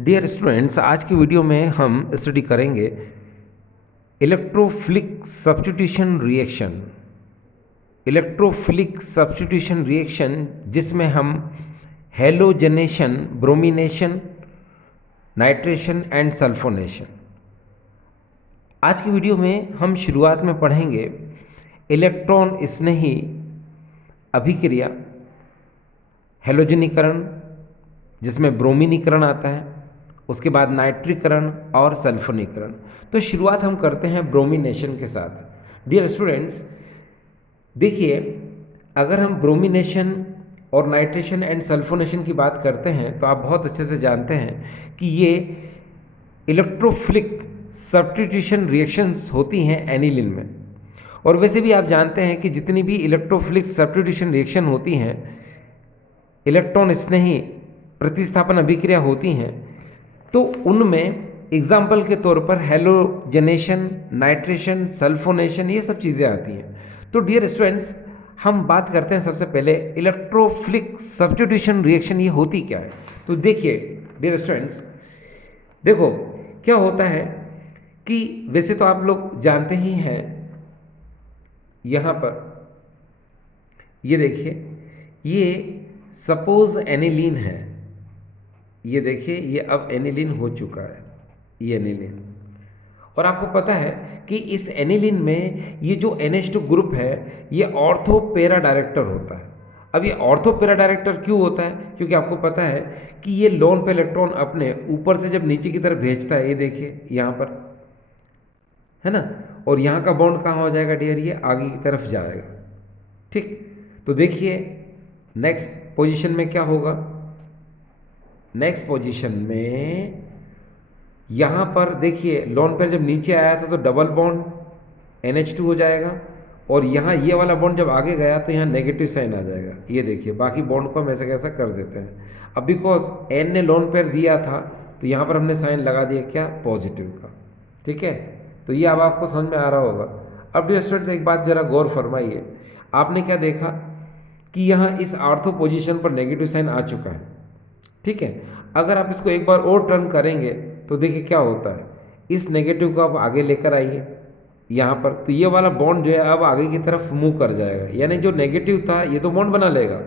Dear students, आज की video में हम स्टडी करेंगे electrophilic substitution reaction. Electrophilic substitution reaction जिसमें हम halogenation, bromination, nitration and sulphonation. आज की वीडियो में हम शुरुआत में पढ़ेंगे इलेक्ट्रॉन स्नेही अभिक्रिया, हेलोजनीकरण जिसमें ब्रोमीनीकरण आता है, उसके बाद नाइट्रीकरण और सल्फोनीकरण। तो शुरुआत हम करते हैं ब्रोमिनेशन के साथ। डियर स्टूडेंट्स, देखिए, अगर हम ब्रोमिनेशन और नाइट्रेशन एंड सल्फोनेशन की बात करते हैं तो आप बहुत अच्छे से जानते हैं कि ये इलेक्ट्रोफिलिक सब्स्टिट्यूशन रिएक्शंस होती हैं एनिलीन में। और वैसे भी आप जानते हैं कि जितनी भी इलेक्ट्रोफिलिक सब्स्टिट्यूशन रिएक्शन होती हैं, इलेक्ट्रॉन स्नेही प्रतिस्थापन अभिक्रिया होती हैं, तो उनमें एग्जाम्पल के तौर पर हेलोजनेशन, नाइट्रेशन, सल्फोनेशन, ये सब चीज़ें आती हैं। तो डियर स्टूडेंट्स, हम बात करते हैं सबसे पहले इलेक्ट्रोफिलिक सब्स्टिट्यूशन रिएक्शन ये होती क्या है। तो देखिए डियर स्टूडेंट्स, देखो क्या होता है कि वैसे तो आप लोग जानते ही हैं, यहाँ पर ये देखिए, ये सपोज एनिलीन है, ये देखिए ये अब एनिलीन हो चुका है, ये एनिलीन। और आपको पता है कि इस एनिलीन में ये जो NH2 ग्रुप है ये ऑर्थो पैरा डायरेक्टर होता है। अब ये ऑर्थो पैरा डायरेक्टर क्यों होता है? क्योंकि आपको पता है कि ये लोन पे इलेक्ट्रॉन अपने ऊपर से जब नीचे की तरफ भेजता है, ये देखिए यहाँ पर है ना, और यहाँ का बॉन्ड कहाँ हो जाएगा डियर? ये आगे की तरफ जाएगा। ठीक, तो देखिए नेक्स्ट पोजीशन में क्या होगा। नेक्स्ट पोजीशन में यहाँ पर देखिए लोन पेयर जब नीचे आया था तो डबल बॉन्ड NH2 हो जाएगा, और यहाँ ये वाला बॉन्ड जब आगे गया तो यहाँ नेगेटिव साइन आ जाएगा। ये देखिए, बाकी बॉन्ड को हम ऐसा कैसा कर देते हैं। अब बिकॉज N ने लोन पेयर दिया था तो यहाँ पर हमने साइन लगा दिया क्या? पॉजिटिव का। ठीक है, तो ये अब आपको समझ में आ रहा होगा। अब डियर स्टूडेंट्स, एक बात जरा गौर फरमाइए, आपने क्या देखा कि यहाँ इस आर्थो पोजीशन पर नेगेटिव साइन आ चुका है। ठीक है, अगर आप इसको एक बार और टर्न करेंगे तो देखिए क्या होता है। इस नेगेटिव को आप आगे लेकर आइए यहाँ पर, तो ये वाला बॉन्ड जो है अब आगे की तरफ मूव कर जाएगा, यानी जो नेगेटिव था ये तो बॉन्ड बना लेगा,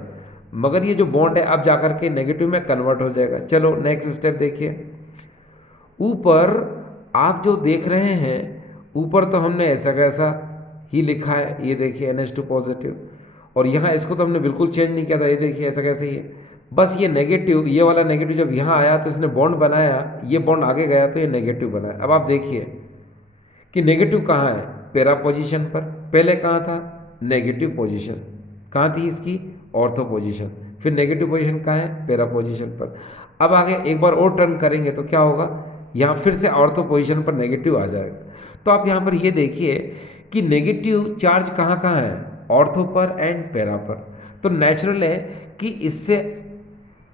मगर ये जो बॉन्ड है अब जाकर के नेगेटिव में कन्वर्ट हो जाएगा। चलो नेक्स्ट स्टेप देखिए। ऊपर आप जो देख रहे हैं, ऊपर तो हमने ऐसा कैसा ही लिखा है, ये देखिए NH2 पॉजिटिव, और यहाँ इसको तो हमने बिल्कुल चेंज नहीं किया था, ये देखिए ऐसा कैसे ही है। बस ये नेगेटिव, ये वाला नेगेटिव जब यहाँ आया तो इसने बॉन्ड बनाया, ये बॉन्ड आगे गया तो ये नेगेटिव बनाया। अब आप देखिए कि नेगेटिव कहाँ है? पैरा पोजीशन पर। पहले कहाँ था? Negative position. कहाँ थी इसकी? Ortho position. फिर नेगेटिव पोजीशन कहाँ है? पैरा पोजीशन पर। अब आगे एक बार और टर्न करेंगे तो क्या होगा? यहाँ फिर से ऑर्थो पोजीशन पर नेगेटिव आ जाएगा। तो आप यहाँ पर ये देखिए कि नेगेटिव चार्ज कहाँ कहाँ है? ऑर्थो पर एंड पैरा पर। तो नेचुरल है कि इससे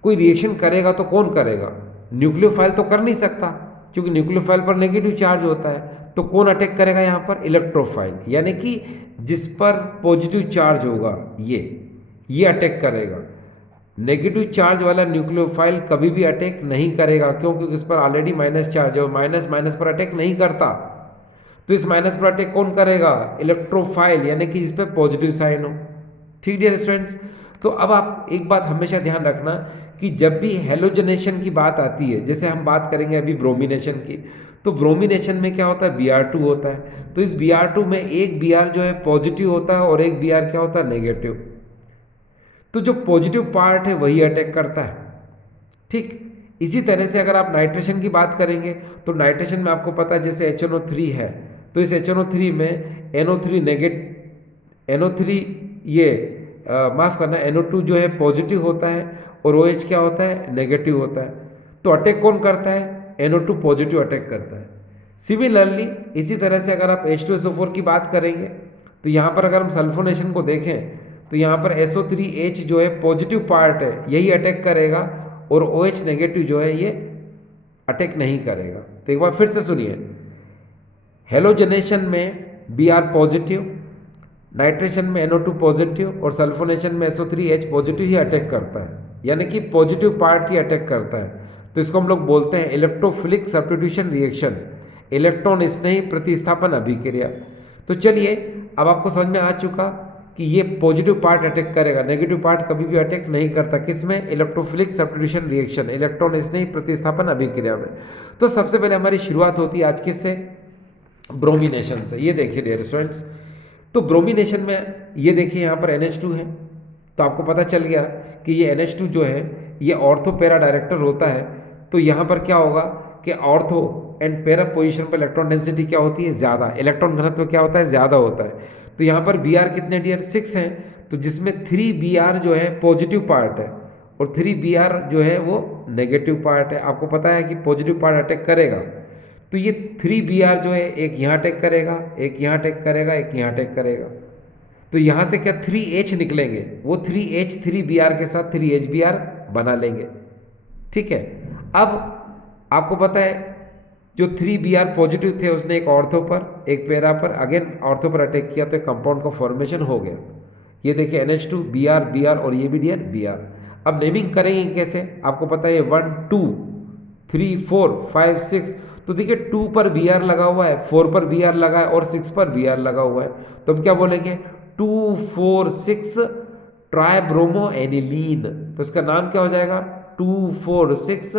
कोई रिएक्शन करेगा तो कौन करेगा? न्यूक्लियोफाइल तो कर नहीं सकता, क्योंकि न्यूक्लियोफाइल पर नेगेटिव चार्ज होता है। तो कौन अटैक करेगा यहाँ पर? इलेक्ट्रोफाइल, यानी कि जिस पर पॉजिटिव चार्ज होगा ये अटैक करेगा। नेगेटिव चार्ज वाला न्यूक्लियोफाइल कभी भी अटैक नहीं करेगा, क्योंकि उस पर ऑलरेडी माइनस चार्ज है, माइनस माइनस पर अटैक नहीं करता। तो इस माइनस पर अटैक कौन करेगा? इलेक्ट्रोफाइल, यानी कि इस पर पॉजिटिव साइन हो। ठीक डियर स्टूडेंट्स, तो अब आप एक बात हमेशा ध्यान रखना कि जब भी हेलोजनेशन की बात आती है, जैसे हम बात करेंगे अभी ब्रोमिनेशन की, तो ब्रोमिनेशन में क्या होता है? Br2 होता है। तो इस Br2 में एक Br जो है पॉजिटिव होता है और एक Br क्या होता है? नेगेटिव। तो जो पॉजिटिव पार्ट है वही अटैक करता है। ठीक, इसी तरह से अगर आप नाइट्रेशन की बात करेंगे तो नाइट्रेशन में आपको पता है जैसे HNO3 है, तो इस HNO3 में NO3 NO3 ये माफ़ करना, NO2 जो है पॉजिटिव होता है और OH क्या होता है? नेगेटिव होता है। तो अटैक कौन करता है? NO2 पॉजिटिव अटैक करता है। सिमिलरली इसी तरह से अगर आप H2SO4 की बात करेंगे तो यहाँ पर अगर हम सल्फोनेशन को देखें तो यहाँ पर SO3H जो है पॉजिटिव पार्ट है, यही अटैक करेगा, और OH नेगेटिव जो है ये अटैक नहीं करेगा। तो एक बार फिर से सुनिए, हेलोजनेशन में Br पॉजिटिव, नाइट्रेशन में NO2 पॉजिटिव और सल्फोनेशन में SO3H पॉजिटिव ही अटैक करता है, यानी कि पॉजिटिव पार्ट ही अटैक करता है। तो तो इसको हम लोग बोलते हैं इलेक्ट्रोफिलिक सब्स्टिट्यूशन रिएक्शन, इलेक्ट्रॉन स्नेही प्रतिस्थापन अभिक्रिया। तो चलिए अब आपको समझ में आ चुका कि ये पॉजिटिव पार्ट अटैक करेगा, नेगेटिव पार्ट कभी भी अटैक नहीं करता। किसमें? इलेक्ट्रोफिलिक सब्स्टिट्यूशन रिएक्शन, इलेक्ट्रॉन स्नेही प्रतिस्थापन अभिक्रिया में। तो सबसे पहले हमारी शुरुआत होती है आज किससे? ब्रोमिनेशन से। ये देखिए डियर स्टूडेंट्स, तो ब्रोमिनेशन में ये देखिए यहाँ पर NH2 है, तो आपको पता चल गया कि ये NH2 जो है ये ऑर्थो पैरा डायरेक्टर होता है। तो यहाँ पर क्या होगा कि ऑर्थो एंड पैरा पोजीशन पर इलेक्ट्रॉन डेंसिटी क्या होती है? ज़्यादा। इलेक्ट्रॉन घनत्व क्या होता है? ज़्यादा होता है। तो यहाँ पर Br कितने डियर? 6 हैं, तो जिसमें 3Br जो है पॉजिटिव पार्ट है और 3Br जो है वो नेगेटिव पार्ट है। आपको पता है कि पॉजिटिव पार्ट अटैक करेगा, तो ये 3Br जो है एक यहाँ अटैक करेगा, एक यहाँ अटैक करेगा, एक यहाँ अटैक करेगा। तो यहाँ से क्या 3H निकलेंगे, वो 3H 3Br के साथ 3HBr बना लेंगे। ठीक है, अब आपको पता है जो 3Br पॉजिटिव थे उसने एक ऑर्थो पर एक पैरा पर अगेन ऑर्थो पर अटैक किया, तो एक कंपाउंड का फॉर्मेशन हो गया। ये देखिए NH2 Br और ये भी डियर Br। अब नेमिंग करेंगे कैसे? आपको पता है 1 2 3 4 5 6, तो देखिए 2 पर Br लगा हुआ है, 4 पर Br लगा है और 6 पर Br लगा हुआ है। तो हम क्या बोलेंगे? 2 4 6 ट्राइब्रोमो एनिलीन। तो इसका नाम क्या हो जाएगा? 2 4 6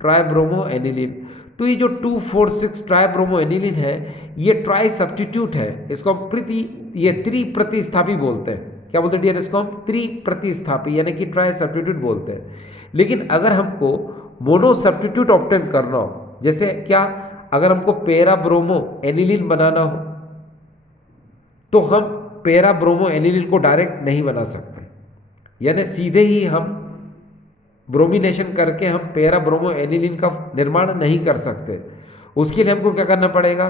ट्राइब्रोमो एनिलीन। तो ये जो 2 4 6 ट्राइब्रोमो एनिलीन है ये ट्राई सब्स्टिट्यूट है। इसको हम त्रिप्रतिस्थापी बोलते हैं। क्या बोलते हैं डियर? इसको हम त्रिप्रतिस्थापी यानी कि ट्राई सब्स्टिट्यूट बोलते हैं। लेकिन अगर हमको मोनो सब्स्टिट्यूट ऑब्टेन करना हो, जैसे क्या, अगर हमको पैरा ब्रोमो एनिलीन बनाना हो तो हम पैरा ब्रोमो एनिलीन को डायरेक्ट नहीं बना सकते, यानी सीधे ही हम ब्रोमिनेशन करके हम पैरा ब्रोमो एनिलीन का निर्माण नहीं कर सकते। उसके लिए हमको क्या करना पड़ेगा?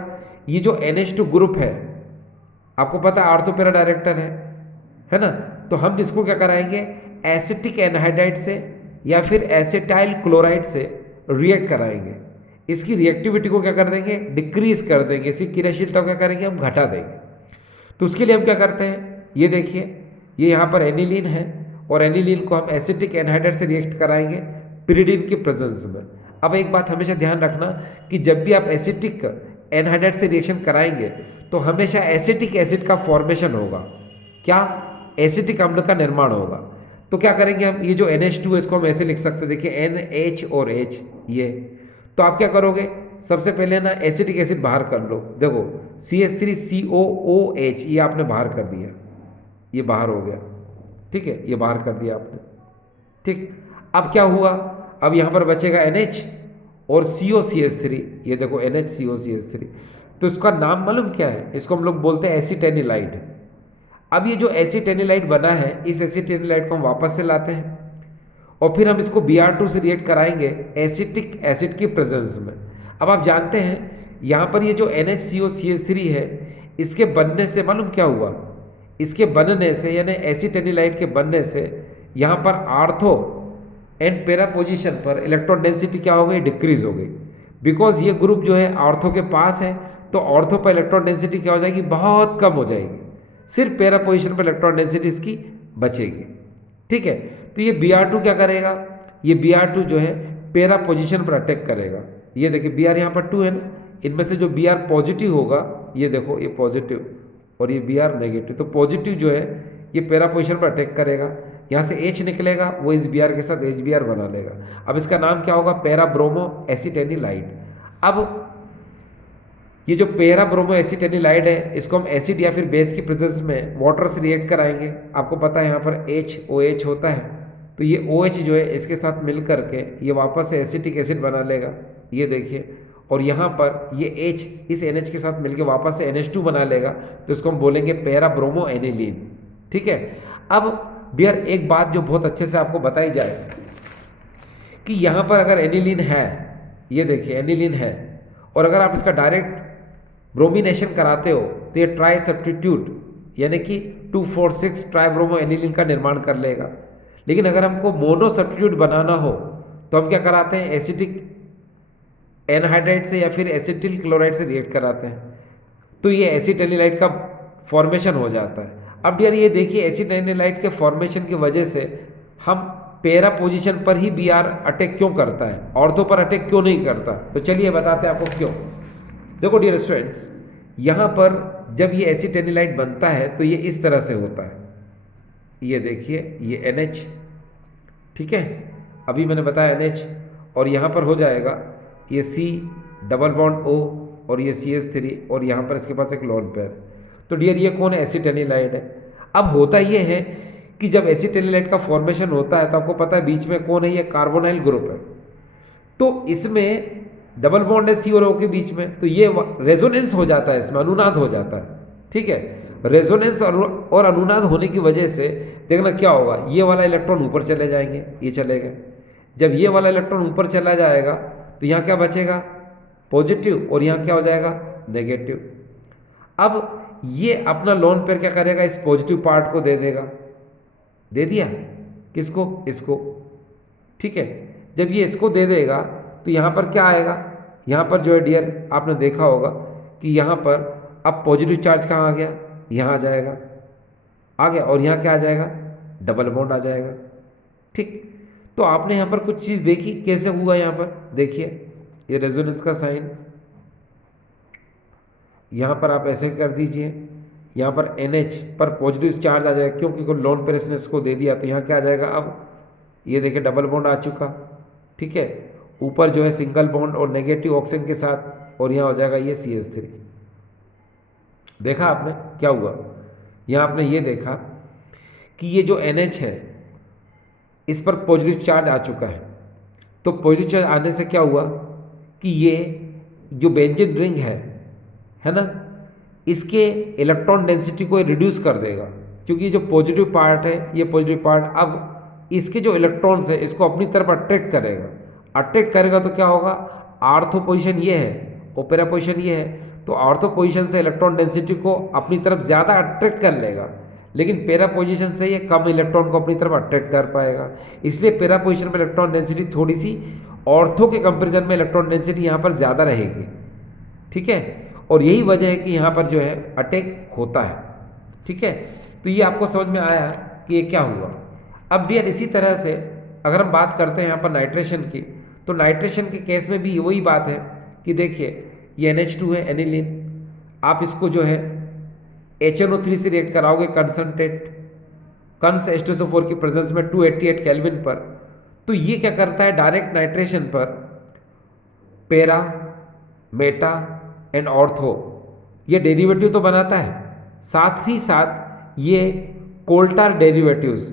ये जो NH2 ग्रुप है, आपको पता है ऑर्थो पैरा डायरेक्टर है ना, तो हम इसको क्या कराएंगे? एसिटिक एनहाइड्राइड से या फिर एसिटाइल क्लोराइड से रिएक्ट कराएंगे। इसकी रिएक्टिविटी को क्या कर देंगे? डिक्रीज कर देंगे। इसकी क्रियाशीलता को क्या करेंगे? हम घटा देंगे। तो उसके लिए हम क्या करते हैं? ये देखिए, ये यहाँ पर एनिलीन है और एनिलीन को हम एसिटिक एनहाइड्राइड से रिएक्ट कराएंगे पिरिडीन के प्रेजेंस में। अब एक बात हमेशा ध्यान रखना कि जब भी आप एसिटिक एनहाइड्राइड से रिएक्शन कराएंगे तो हमेशा एसिटिक एसिड का फॉर्मेशन होगा। क्या? एसिटिक अम्ल का निर्माण होगा। तो क्या करेंगे हम? ये जो NH2 है इसको हम ऐसे लिख सकते हैं, देखिए NH और H ये। तो आप क्या करोगे? सबसे पहले ना एसिटिक एसिड बाहर कर लो। देखो CH3COOH ये आपने बाहर कर दिया, ये बाहर हो गया। ठीक है, ये बाहर कर दिया आपने। ठीक, अब क्या हुआ? अब यहाँ पर बचेगा NH और COCH3। ये देखो NHCOCH3। तो इसका नाम मालूम क्या है? इसको हम लोग बोलते हैं एसिटेनिलाइड। अब ये जो एसिटेनिलाइड बना है, इस एसिटेनिलाइड को हम वापस से लाते हैं और फिर हम इसको Br2 से रिएक्ट कराएंगे एसिटिक एसिड की प्रेजेंस में। अब आप जानते हैं यहाँ पर ये जो NHCOCH3 है इसके बनने से मालूम क्या हुआ? इसके बनने से यानी एसिटेनिलाइड के बनने से यहाँ पर आर्थो एंड पैरा पोजीशन पर इलेक्ट्रॉन डेंसिटी क्या हो गई? डिक्रीज हो गई। बिकॉज ये ग्रुप जो है ऑर्थो के पास है तो ऑर्थो पर इलेक्ट्रॉन डेंसिटी क्या हो जाएगी? बहुत कम हो जाएगी। सिर्फ पैरा पोजीशन पर इलेक्ट्रॉन डेंसिटी इसकी बचेगी। ठीक है, तो ये Br2 क्या करेगा? ये Br2 जो है पैरा पोजीशन पर अटैक करेगा। ये देखिए Br यहाँ पर 2 है ना, इनमें से जो Br पॉजिटिव होगा, ये देखो ये पॉजिटिव और ये Br नेगेटिव, तो पॉजिटिव जो है ये पैरा पोजीशन पर अटैक करेगा। यहाँ से H निकलेगा, वो इस Br के साथ HBr बना लेगा। अब इसका नाम क्या होगा? Para bromo acetanilide. अब ये जो पैरा ब्रोमो एसिटेनिलाइड है इसको हम एसिड या फिर बेस की प्रेजेंस में वाटर से रिएक्ट कराएंगे। आपको पता है यहाँ पर HOH होता है, तो ये OH जो है इसके साथ मिल करके ये वापस से एसिटिक एसिड बना लेगा। ये देखिए, और यहाँ पर ये H इस NH के साथ मिलकर वापस से NH2 बना लेगा, तो इसको हम बोलेंगे पैरा ब्रोमो एनिलीन। ठीक है, अब डियर एक बात जो बहुत अच्छे से आपको बताई जाए कि यहाँ पर अगर एनिलीन है, ये देखिए एनिलीन है, और अगर आप इसका डायरेक्ट ब्रोमिनेशन कराते हो तो ये ट्राई सब्स्टिट्यूट यानी कि 2,4,6 ट्राइब्रोमो एनिलीन का निर्माण कर लेगा। लेकिन अगर हमको मोनो सब्स्टिट्यूट बनाना हो तो हम क्या कराते हैं? एसिटिक एनहाइड्राइड से या फिर एसिटिल क्लोराइड से रिएक्ट कराते हैं, तो ये एसिटेनिलाइड का फॉर्मेशन हो जाता है। अब डियर ये देखिए एसिटेनिलाइड के फॉर्मेशन की वजह से हम पैरा पोजीशन पर ही Br अटैक क्यों करता है, ऑर्थो पर अटैक क्यों नहीं करता? तो चलिए बताते हैं आपको क्यों। देखो डियर स्टूडेंट्स, यहाँ पर जब ये एसिटेनिलाइट बनता है तो ये इस तरह से होता है, ये देखिए ये NH, ठीक है, अभी मैंने बताया NH, और यहाँ पर हो जाएगा ये C डबल बॉन्ड O और ये CH3 और यहाँ पर इसके पास एक लोन पेयर। तो डियर ये कौन है? एसिटेनिलाइट है। अब होता ये है कि जब एसिटेनिलाइट का फॉर्मेशन होता है तो आपको पता है बीच में कौन है? ये कार्बोनाइल ग्रुप है। तो इसमें डबल बॉन्ड है C और O के बीच में, तो ये रेजोनेंस हो जाता है, इसमें अनुनाद हो जाता है, ठीक है। रेजोनेंस और अनुनाद होने की वजह से देखना क्या होगा, ये वाला इलेक्ट्रॉन ऊपर चले जाएंगे, ये चले गए। जब ये वाला इलेक्ट्रॉन ऊपर चला जाएगा तो यहाँ क्या बचेगा? पॉजिटिव, और यहाँ क्या हो जाएगा? नेगेटिव। अब ये अपना लोन पेयर क्या करेगा? इस पॉजिटिव पार्ट को दे देगा, दे दिया किसको? इसको, ठीक है। जब ये इसको दे देगा तो यहाँ पर क्या आएगा? यहाँ पर जो है डियर आपने देखा होगा कि यहाँ पर अब पॉजिटिव चार्ज कहाँ आ गया? यहाँ आ जाएगा, आ गया, और यहाँ क्या आ जाएगा? डबल बॉन्ड आ जाएगा, ठीक। तो आपने यहाँ पर कुछ चीज़ देखी कैसे हुआ? यहाँ पर देखिए ये रेजोनेंस का साइन, यहाँ पर आप ऐसे कर दीजिए, यहाँ पर NH पर पॉजिटिव चार्ज आ जाएगा क्योंकि लोन पेयर इसने इसको दे दिया, तो यहाँ क्या आ जाएगा? अब ये देखिए डबल बॉन्ड आ चुका, ठीक है। ऊपर जो है सिंगल बॉन्ड और नेगेटिव ऑक्सीजन के साथ, और यहाँ हो जाएगा ये CH3। देखा आपने क्या हुआ? यहाँ आपने ये देखा कि ये जो NH है इस पर पॉजिटिव चार्ज आ चुका है। तो पॉजिटिव चार्ज आने से क्या हुआ कि ये जो बेंजीन रिंग है ना, इसके इलेक्ट्रॉन डेंसिटी को रिड्यूस कर देगा, क्योंकि जो पॉजिटिव पार्ट है, ये पॉजिटिव पार्ट अब इसके जो इलेक्ट्रॉन्स है इसको अपनी तरफ अट्रैक्ट करेगा। अट्रैक्ट करेगा तो क्या होगा? आर्थो पोजीशन ये है, ओपेरा पोजीशन ये है, तो आर्थो पोजीशन से इलेक्ट्रॉन डेंसिटी को अपनी तरफ ज़्यादा अट्रैक्ट कर लेगा, लेकिन पैरा पोजीशन से ये कम इलेक्ट्रॉन को अपनी तरफ अट्रैक्ट कर पाएगा। इसलिए पैरा पोजीशन में इलेक्ट्रॉन डेंसिटी थोड़ी सी ऑर्थो के कंपेरिजन में इलेक्ट्रॉन डेंसिटी यहाँ पर ज़्यादा रहेगी, ठीक है। और यही वजह है कि यहाँ पर जो है अटैक होता है, ठीक है। तो ये आपको समझ में आया कि ये क्या हुआ। अब डियर इसी तरह से अगर हम बात करते हैं यहाँ पर नाइट्रेशन की, तो नाइट्रेशन के केस में भी वही बात है कि देखिए ये NH2 है, एनिलीन, आप इसको जो है HNO3 से रिएक्ट कराओगे कंसनट्रेट कंस H2SO4 की प्रेजेंस में 288 केल्विन पर, तो ये क्या करता है? डायरेक्ट नाइट्रेशन पर पैरा, मेटा एंड ऑर्थो ये डेरिवेटिव तो बनाता है, साथ ही साथ ये कोल्टार डेरिवेटिव्स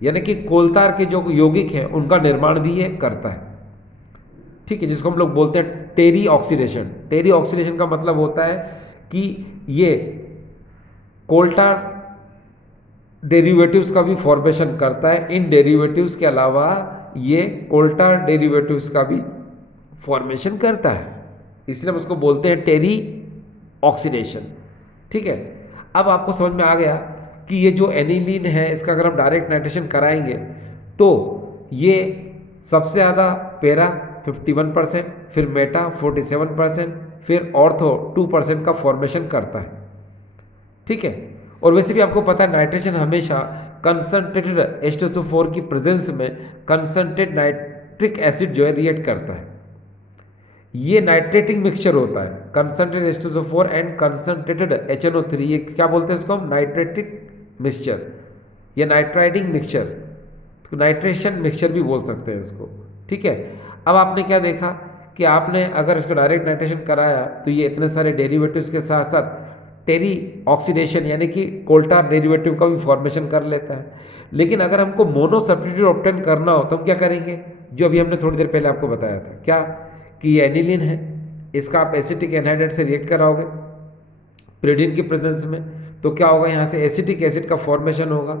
यानी कि कोल्टार के जो यौगिक हैं उनका निर्माण भी ये करता है, ठीक है, जिसको हम लोग बोलते हैं टेरी ऑक्सीडेशन। टेरी ऑक्सीडेशन का मतलब होता है कि ये कोल्टार डेरिवेटिव्स का भी फॉर्मेशन करता है। इन डेरिवेटिव्स के अलावा ये कोल्टार डेरिवेटिव्स का भी फॉर्मेशन करता है, इसलिए हम उसको बोलते हैं टेरी ऑक्सीडेशन, ठीक है। अब आपको समझ में आ गया कि ये जो एनिलीन है इसका अगर हम डायरेक्ट नाइट्रेशन कराएंगे तो ये सबसे ज़्यादा पैरा 51%, फिर मेटा 47%, फिर ऑर्थो 2% का फॉर्मेशन करता है, ठीक है। और वैसे भी आपको पता है नाइट्रेशन हमेशा कंसनट्रेटेड H2SO4 की प्रेजेंस में कंसनट्रेट नाइट्रिक एसिड जो है रिएक्ट करता है। ये नाइट्रेटिंग मिक्सचर होता है, concentrated H2SO4 and concentrated HNO3, ये क्या बोलते हैं इसको हम? नाइट्रेटिक मिक्सचर या नाइट्राइडिंग मिक्सचर, तो नाइट्रेशन मिक्सचर भी बोल सकते हैं इसको, ठीक है। अब आपने क्या देखा कि आपने अगर इसको डायरेक्ट नाइट्रेशन कराया तो ये इतने सारे डेरिवेटिव्स के साथ साथ टेरी ऑक्सीडेशन यानी कि कोल्टार डेरिवेटिव का भी फॉर्मेशन कर लेता है। लेकिन अगर हमको मोनो सब्स्टिट्यूट ऑब्टेन करना हो तो हम क्या करेंगे? जो अभी हमने थोड़ी देर पहले आपको बताया था, क्या कि ये एनिलीन है, इसका आप एसिटिक एनहाइड्राइड से रिएक्ट कराओगे प्रिडीन की प्रेजेंस में, तो क्या होगा? यहाँ से एसिटिक एसिड का फॉर्मेशन होगा,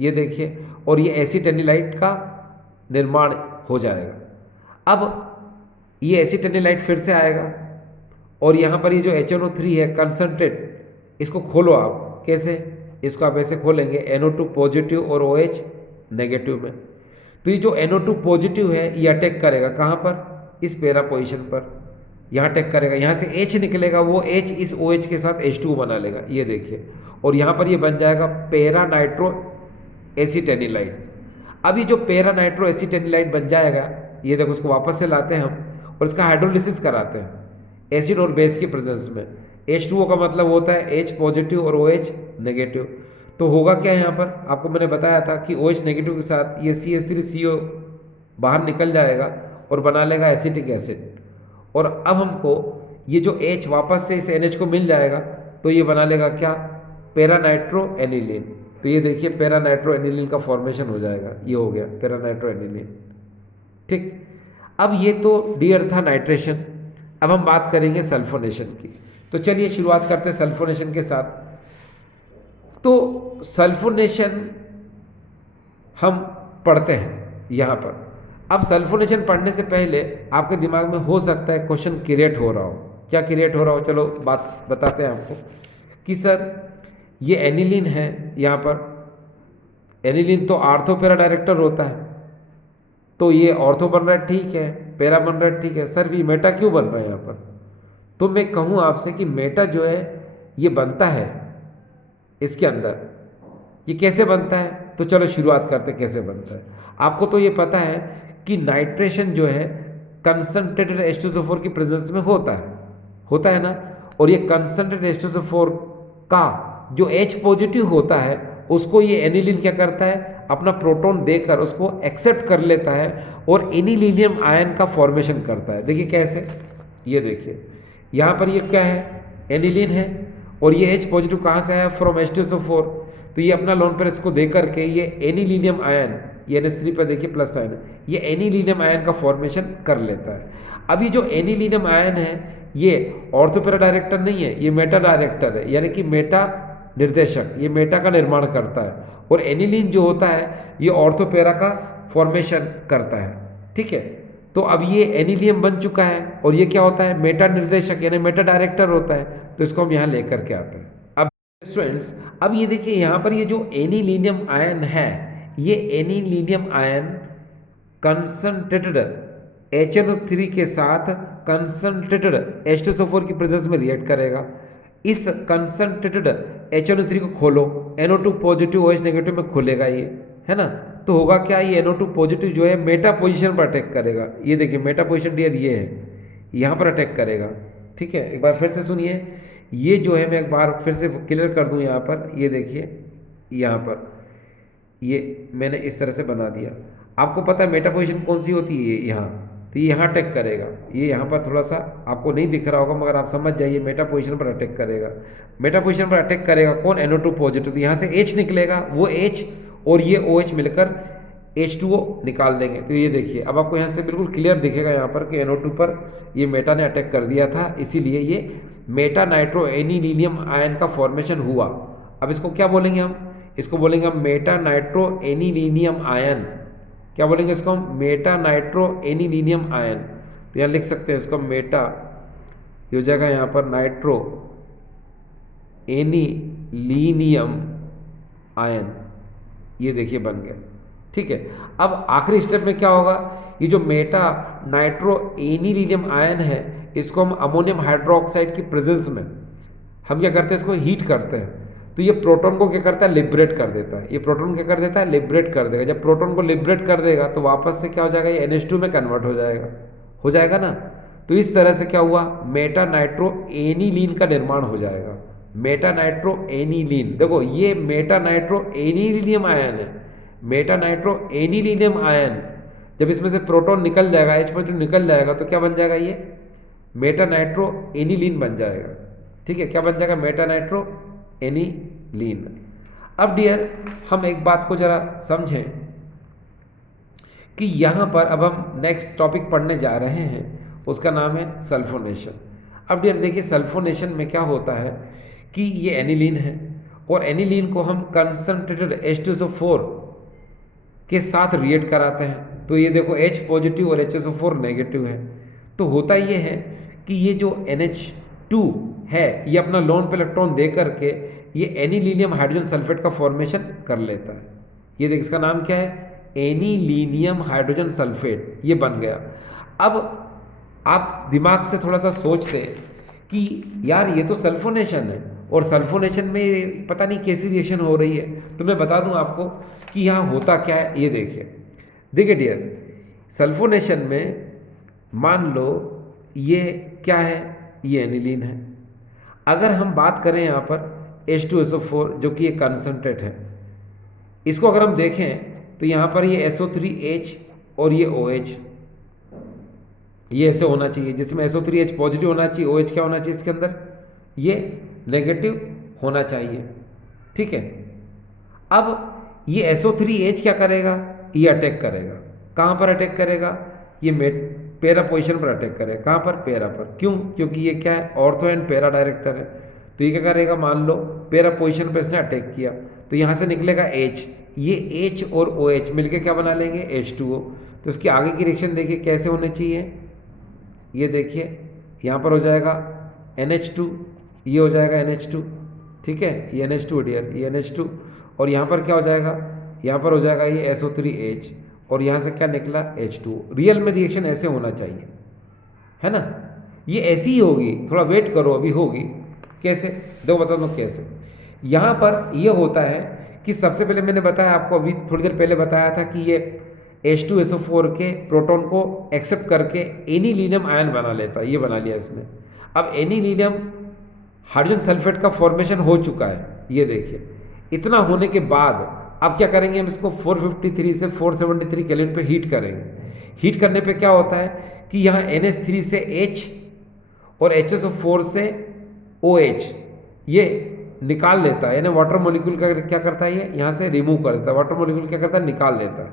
ये देखिए, और ये एसिटेनिलाइट का निर्माण हो जाएगा। अब ये एसिटेनिलाइट फिर से आएगा और यहाँ पर ये जो HNO3 है कंसनट्रेट, इसको खोलो आप, कैसे? इसको आप ऐसे खोलेंगे NO2 पॉजिटिव और OH नेगेटिव में, तो ये जो NO2 पॉजिटिव है ये अटैक करेगा कहाँ पर? इस पैरा पोजीशन पर, यहाँ अटैक करेगा, यहाँ से H निकलेगा, वो H इस OH के साथ H2 बना लेगा, ये देखिए, और यहाँ पर ये बन जाएगा पैरा नाइट्रो एसिटेनिलाइट। अब ये जो पेरा नाइट्रो एसिटेनिलाइट बन जाएगा, ये देखो उसको वापस से लाते हैं हम और इसका हाइड्रोलिसिस कराते हैं एसिड और बेस की प्रेजेंस में। H2O का मतलब होता है H पॉजिटिव और OH नेगेटिव। तो होगा क्या यहाँ पर, आपको मैंने बताया था कि OH नेगेटिव के साथ ये CH3CO बाहर निकल जाएगा और बना लेगा एसिटिक एसिड। और अब हमको ये जो H वापस से इस NH को मिल जाएगा तो ये बना लेगा क्या, पैरानाइट्रो एनिलीन। तो ये देखिए पैरानाइट्रो एनिलीन का फॉर्मेशन हो जाएगा, ये हो गया पैरानाइट्रो एनिलीन। ठीक, अब ये तो डियर था नाइट्रेशन। अब हम बात करेंगे सल्फोनेशन की। तो चलिए शुरुआत करते हैं सल्फोनेशन के साथ। तो सल्फोनेशन हम पढ़ते हैं यहाँ पर। अब सल्फोनेशन पढ़ने से पहले आपके दिमाग में हो सकता है क्वेश्चन क्रिएट हो रहा हो। क्या क्रिएट हो रहा हो, चलो बात बताते हैं आपको कि सर ये एनिलीन है, यहाँ पर एनिलीन तो आर्थो पैरा डायरेक्टर होता है, तो ये ऑर्थो बन रहा है, ठीक है, पैरा बन रहा है, ठीक है, सर ये मेटा क्यों बन रहा है यहाँ पर। तो मैं कहूँ आपसे कि मेटा जो है ये बनता है इसके अंदर। ये कैसे बनता है, तो चलो शुरुआत करते हैं कैसे बनता है। आपको तो ये पता है कि नाइट्रेशन जो है कंसंट्रेटेड H2SO4 की प्रेजेंस में होता है ना। और ये कंसंट्रेटेड H2SO4 का जो H पॉजिटिव होता है उसको ये एनिलीन क्या करता है, अपना प्रोटॉन देकर उसको एक्सेप्ट कर लेता है और एनिलीनियम आयन का फॉर्मेशन करता है। देखिए कैसे, ये देखिए यहाँ पर ये क्या है, एनिलीन है और ये H पॉजिटिव कहाँ से आया, फ्रॉम H2SO4। तो ये अपना लोन पेयर इसको दे करके ये एनिलीनियम आयन, ये NH3 पर देखिए प्लस आयन, ये एनिलीनियम आयन का फॉर्मेशन कर लेता है। अब ये जो एनिलीनियम आयन है ये ऑर्थोपेरा डायरेक्टर नहीं है, ये मेटा डायरेक्टर है, यानी कि मेटा निर्देशक, ये मेटा का निर्माण करता है। और एनिलीन जो होता है ये ऑर्थोपेरा का फॉर्मेशन करता है। ठीक है, तो अब ये एनिलियम बन चुका है और ये क्या होता है, मेटा निर्देशक यानी मेटा डायरेक्टर होता है। तो इसको हम यहाँ लेकर के आते हैं। अब स्टूडेंट्स, अब ये देखिए यहाँ पर ये जो एनिलीनियम आयन है, ये एनिलीनियम आयन कंसंट्रेटेड HNO3 के साथ कंसंट्रेटेड H2SO4 की प्रेजेंस में रिएक्ट करेगा। इस कंसंट्रेटेड HNO3 को खोलो, NO2 पॉजिटिव OH नेगेटिव में खुलेगा ये, है ना। तो होगा क्या, ये NO2 पॉजिटिव जो है मेटा पोजीशन पर अटैक करेगा। ये देखिए मेटा पोजीशन डियर ये है, यहाँ पर अटैक करेगा। ठीक है, एक बार फिर से सुनिए, ये जो है मैं एक बार फिर से क्लियर कर दूँ। यहाँ पर ये देखिए, यहाँ पर ये मैंने इस तरह से बना दिया। आपको पता है मेटा पोजीशन कौन सी होती है, यहाँ, तो ये यहाँ अटैक करेगा। ये यहाँ पर थोड़ा सा आपको नहीं दिख रहा होगा मगर आप समझ जाइए, मेटा पोजीशन पर अटैक करेगा। मेटा पोजीशन पर अटैक करेगा कौन, NO2 पॉजिटिव। तो यहाँ से H निकलेगा, वो H और ये OH मिलकर H2O निकाल देंगे। तो ये देखिए अब आपको यहाँ से बिल्कुल क्लियर दिखेगा यहाँ पर कि NO2 पर ये मेटा ने अटैक कर दिया था, इसीलिए ये मेटा नाइट्रो एनिलीनियम आयन का फॉर्मेशन हुआ। अब इसको क्या बोलेंगे हम, इसको बोलेंगे हम मेटा नाइट्रो एनिलीनियम आयन। क्या बोलेंगे इसको हम, मेटा नाइट्रो एनिलीनियम आयन। तो यहाँ लिख सकते हैं इसको मेटा, ये हो जाएगा यहाँ पर नाइट्रो एनिलीनियम आयन। ये देखिए बन गया। ठीक है, अब आखिरी स्टेप में क्या होगा, ये जो मेटा नाइट्रो एनिलीनियम आयन है इसको हम अमोनियम हाइड्रोक्साइड की प्रेजेंस में हम क्या करते हैं, इसको हीट करते हैं। तो ये प्रोटॉन को क्या करता है, लिबरेट कर देता है। ये प्रोटॉन क्या कर देता है, लिबरेट कर देगा। जब प्रोटॉन को लिबरेट कर देगा तो वापस से क्या हो जाएगा, ये NH2 में कन्वर्ट हो जाएगा ना। तो इस तरह से क्या हुआ, मेटा नाइट्रो एनिलीन का निर्माण हो जाएगा। मेटा नाइट्रो एनिलीन, देखो ये मेटा नाइट्रो एनिलीनियम आयन है, मेटा नाइट्रो एनिलीनियम आयन। जब इसमें से प्रोटॉन निकल जाएगा, H पॉजिटिव निकल जाएगा तो क्या बन जाएगा, ये मेटा नाइट्रो एनिलीन बन जाएगा। ठीक है, क्या बन जाएगा, मेटा नाइट्रो एनिलीन। अब डियर हम एक बात को जरा समझें कि यहाँ पर अब हम नेक्स्ट टॉपिक पढ़ने जा रहे हैं, उसका नाम है सल्फोनेशन। अब डियर देखिए सल्फोनेशन में क्या होता है कि ये एनिलीन है और एनिलीन को हम कंसंट्रेटेड H2SO4 के साथ रिएक्ट कराते हैं। तो ये देखो H पॉजिटिव और HSO4 नेगेटिव है। तो होता ये है कि ये जो NH2 है ये अपना लोन पे इलेक्ट्रॉन दे करके ये एनिलीनियम हाइड्रोजन सल्फेट का फॉर्मेशन कर लेता है। ये देख, इसका नाम क्या है, एनिलीनियम हाइड्रोजन सल्फेट, ये बन गया। अब आप दिमाग से थोड़ा सा सोचते कि यार ये तो सल्फोनेशन है और सल्फोनेशन में पता नहीं कैसी रिएक्शन हो रही है। तो मैं बता दूं आपको कि यहाँ होता क्या है। ये देखिए डियर, सल्फोनेशन में मान लो ये क्या है, ये एनिलीन है। अगर हम बात करें यहाँ पर H2SO4 जो कि एक कंसंट्रेट है, इसको अगर हम देखें तो यहाँ पर ये SO3H और ये OH, ये ऐसे होना चाहिए जिसमें SO3H पॉजिटिव होना चाहिए, OH क्या होना चाहिए इसके अंदर, ये नेगेटिव होना चाहिए। ठीक है, अब ये SO3H क्या करेगा, ये अटैक करेगा। कहाँ पर अटैक करेगा, ये पैरा पोजीशन पर अटैक करेगा। कहाँ पर, पैरा पर। क्यों, क्योंकि ये क्या है, ऑर्थो एंड पैरा डायरेक्टर है। तो ये क्या करेगा, मान लो पैरा पोजीशन पर इसने अटैक किया तो यहाँ से निकलेगा H, ये H और OH मिलके क्या बना लेंगे, H2O। तो इसकी आगे की रिएक्शन देखिए कैसे होने चाहिए, ये देखिए यहाँ पर हो जाएगा NH2, ये हो जाएगा NH2। ठीक है, ये NH2 डियर, ये NH2, और यहाँ पर क्या हो जाएगा, यहाँ पर हो जाएगा ये SO3H, और यहाँ से क्या निकला, H2। रियल में रिएक्शन ऐसे होना चाहिए, है ना। ये ऐसी ही होगी, थोड़ा वेट करो, अभी होगी। कैसे, देखो बता दो कैसे। यहाँ पर ये होता है कि सबसे पहले मैंने बताया आपको, अभी थोड़ी देर पहले बताया था कि ये H2SO4 के प्रोटॉन को एक्सेप्ट करके एनिलीनियम आयन बना लेता है, ये बना लिया इसने। अब एनिलीनियम हाइड्रोजन सल्फेट का फॉर्मेशन हो चुका है, ये देखिए। इतना होने के बाद अब क्या करेंगे, हम इसको 453 से 473 केल्विन पे हीट करेंगे। हीट करने पे क्या होता है कि यहाँ NH3 से H और HSO4 से OH ये निकाल लेता है, यानी वाटर मॉलिक्यूल का क्या करता है, ये यहाँ से रिमूव कर देता है। वाटर मॉलिक्यूल क्या करता है, निकाल देता है।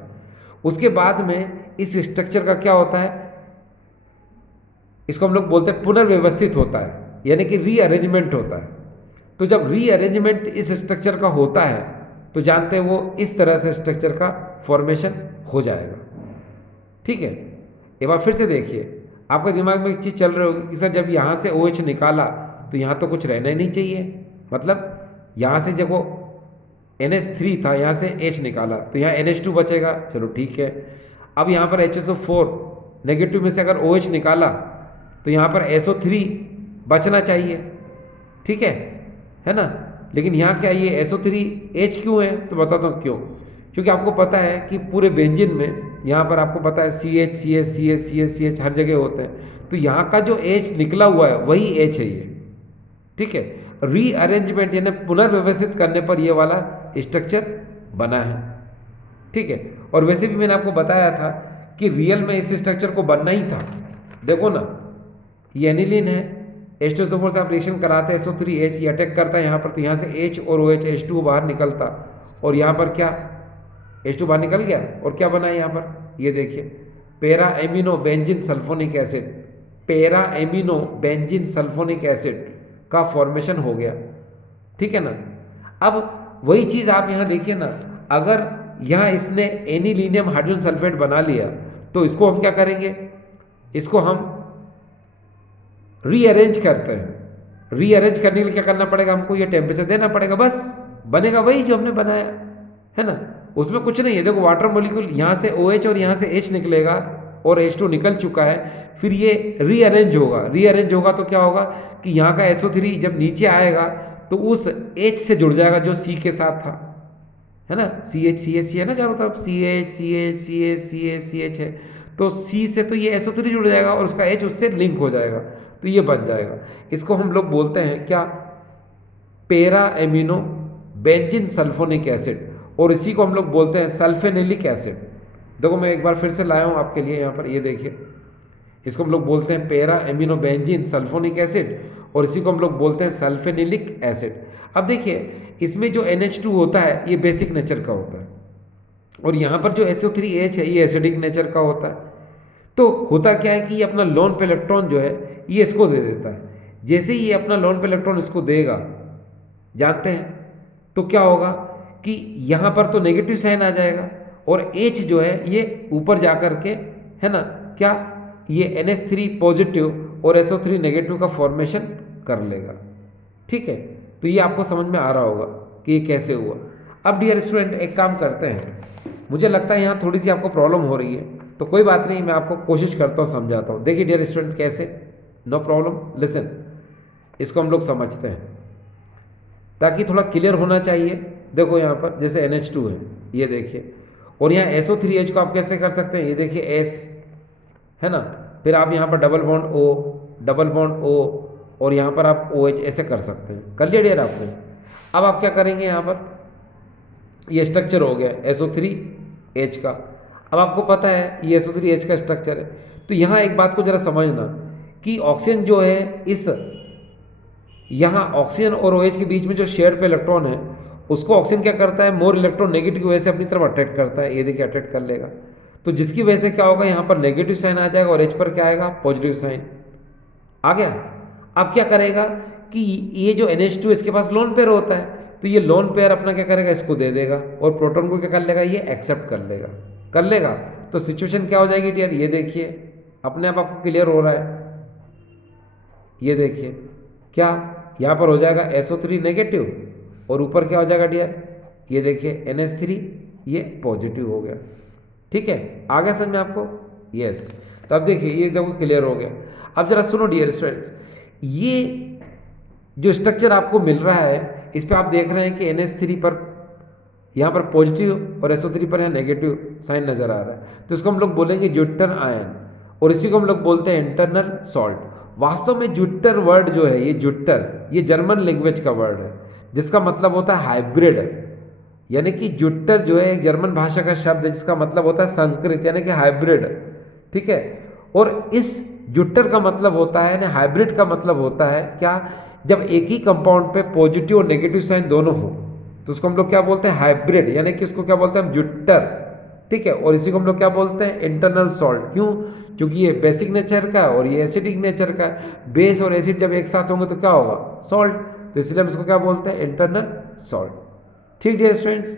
उसके बाद में इस स्ट्रक्चर का क्या होता है, इसको हम लोग बोलते हैं पुनर्व्यवस्थित होता है, यानी कि रीअरेंजमेंट होता है। तो जब रीअरेंजमेंट इस स्ट्रक्चर का होता है तो जानते हैं वो इस तरह से स्ट्रक्चर का फॉर्मेशन हो जाएगा। ठीक है, एक बार फिर से देखिए, आपके दिमाग में एक चीज़ चल रही होगी कि सर जब यहाँ से OH निकाला तो यहाँ तो कुछ रहना ही नहीं चाहिए, मतलब यहाँ से जब वो NH3 था, यहाँ से H निकाला तो यहाँ NH2 बचेगा। चलो ठीक है, अब यहाँ पर HSO4 नेगेटिव में से अगर OH निकाला तो यहाँ पर SO3 बचना चाहिए। ठीक है ना। लेकिन यहाँ क्या, ये SO3H क्यों है, तो बताता हूँ क्यों। क्योंकि आपको पता है कि पूरे बेंजीन में यहाँ पर आपको पता है CH CH CH CH CH हर जगह होते हैं, तो यहाँ का जो H निकला हुआ है वही H है ये। ठीक है, रीअरेंजमेंट यानी पुनर्व्यवस्थित करने पर ये वाला स्ट्रक्चर बना है। ठीक है, और वैसे भी मैंने आपको बताया था कि रियल में इस स्ट्रक्चर को बनना ही था। देखो ना, ये एनिलीन है, H2SO4 से आप रिएक्शन कराते हैं SO3H, ये अटैक करता है यहाँ पर, तो यहाँ से H और OH H2 बाहर निकलता, और यहाँ पर क्या H2 बाहर निकल गया, और क्या बना है यहाँ पर, ये देखिए para amino benzene sulphonic acid, para amino benzene sulphonic acid का फॉर्मेशन हो गया। ठीक है ना। अब वही चीज़ आप यहाँ देखिए ना, अगर यहाँ इसने एनिलीनियम हाइड्रोजन सल्फेट बना लिया तो इसको हम क्या करेंगे, इसको हम रीअरेंज करते हैं। रीअरेंज करने के लिए क्या करना पड़ेगा, हमको ये टेम्परेचर देना पड़ेगा, बस बनेगा वही जो हमने बनाया है ना। उसमें कुछ नहीं है। देखो वाटर मॉलिक्यूल यहाँ से OH और यहाँ से H निकलेगा और H2 निकल चुका है, फिर ये रीअरेंज होगा। रीअरेंज होगा तो क्या होगा कि यहाँ का SO3 जब नीचे आएगा तो उस H से जुड़ जाएगा जो C के साथ था, है ना। CH है ना चारों तरफ, CH है, तो C से तो ये SO3 जुड़ जाएगा और उसका H उससे लिंक हो जाएगा, तो ये बन जाएगा। इसको हम लोग बोलते हैं क्या, para amino benzene sulphonic acid, और इसी को हम लोग बोलते हैं सल्फेनिलिक एसिड। देखो मैं एक बार फिर से लाया हूँ आपके लिए यहाँ पर, ये देखिए, इसको हम लोग बोलते हैं para amino benzene sulphonic acid, और इसी को हम लोग बोलते हैं सल्फेनिलिक एसिड। अब देखिए इसमें जो NH2 होता है ये बेसिक नेचर का होता है, और यहाँ पर जो SO3H है ये एसिडिक नेचर का होता है। तो होता क्या है कि ये अपना लोन पे इलेक्ट्रॉन जो है ये इसको दे देता है। जैसे ही ये अपना लोन पे इलेक्ट्रॉन इसको देगा, जानते हैं तो क्या होगा कि यहाँ पर तो नेगेटिव साइन आ जाएगा, और H जो है ये ऊपर जा कर के, है ना, क्या ये NH3 पॉजिटिव और SO3 नेगेटिव का फॉर्मेशन कर लेगा। ठीक है, तो ये आपको समझ में आ रहा होगा कि ये कैसे हुआ। अब डियर स्टूडेंट एक काम करते हैं, मुझे लगता है यहाँ थोड़ी सी आपको प्रॉब्लम हो रही है, तो कोई बात नहीं, मैं आपको कोशिश करता हूँ, समझाता हूँ। देखिए डियर स्टूडेंट्स कैसे, नो प्रॉब्लम, लिसन, इसको हम लोग समझते हैं। ताकि थोड़ा क्लियर होना चाहिए। देखो यहाँ पर जैसे NH2 है, ये देखिए, और यहाँ SO3H को आप कैसे कर सकते हैं, ये देखिए S है ना, फिर आप यहाँ पर double bond O, double bond O, और यहाँ पर आप OH ऐसे कर सकते हैं। कर लिया डियर आपने। अब आप क्या करेंगे, यहाँ पर ये स्ट्रक्चर हो गया SO3H का। अब आपको पता है ये SO3H का स्ट्रक्चर है। तो यहाँ एक बात को जरा समझना कि ऑक्सीजन जो है, इस यहाँ ऑक्सीजन और OH के बीच में जो शेयर्ड पे इलेक्ट्रॉन है, उसको ऑक्सीजन क्या करता है, मोर इलेक्ट्रॉन नेगेटिव की वजह से अपनी तरफ अट्रैक्ट करता है। ये देखिए अट्रैक्ट कर लेगा, तो जिसकी वजह से क्या होगा, यहाँ पर नेगेटिव साइन आ जाएगा और H पर क्या आएगा, पॉजिटिव साइन आ गया। अब क्या करेगा कि ये जो NH2 इसके पास लोन पेयर होता है, तो ये लोन पेयर अपना क्या करेगा, इसको दे देगा और प्रोटॉन को क्या कर लेगा, ये एक्सेप्ट कर लेगा। तो सिचुएशन क्या हो जाएगी डियर, ये देखिए अपने आप आपको क्लियर हो रहा है। ये देखिए क्या यहाँ पर हो जाएगा SO3 नेगेटिव और ऊपर क्या हो जाएगा डियर, ये देखिए NH3 ये पॉजिटिव हो गया। ठीक है, आ गया समझ में आपको? यस। तो अब देखिए ये एकदम क्लियर हो गया। अब जरा सुनो डियर स्टूडेंट्स, ये जो स्ट्रक्चर आपको मिल रहा है, इस पर आप देख रहे हैं कि NH3 पर यहाँ पर पॉजिटिव और SO3 पर यहाँ नेगेटिव साइन नजर आ रहा है, तो इसको हम लोग बोलेंगे ज्यूटर आयन, और इसी को हम लोग बोलते हैं इंटरनल सॉल्ट। वास्तव में ज्यूटर वर्ड जो है, ये ज्यूटर ये जर्मन लैंग्वेज का वर्ड है, जिसका मतलब होता है हाइब्रिड, यानी कि ज्यूटर जो है एक जर्मन भाषा का शब्द है जिसका मतलब होता है संकरित, यानी कि हाइब्रिड। ठीक है, और इस ज्यूटर का मतलब होता है, यानी हाइब्रिड का मतलब होता है क्या, जब एक ही कंपाउंड पे पॉजिटिव और नेगेटिव साइन दोनों हो, तो उसको हम लोग क्या बोलते हैं, हाइब्रिड, यानी कि इसको क्या बोलते हैं हम, ज्यूटर। ठीक है, और इसी को हम लोग क्या बोलते हैं, इंटरनल सॉल्ट। क्यों? क्योंकि ये बेसिक नेचर का है और ये एसिडिक नेचर का है। बेस और एसिड जब एक साथ होंगे तो क्या होगा, सॉल्ट। तो इसलिए हम इसको क्या बोलते हैं, इंटरनल सॉल्ट। ठीक डियर स्टूडेंट्स।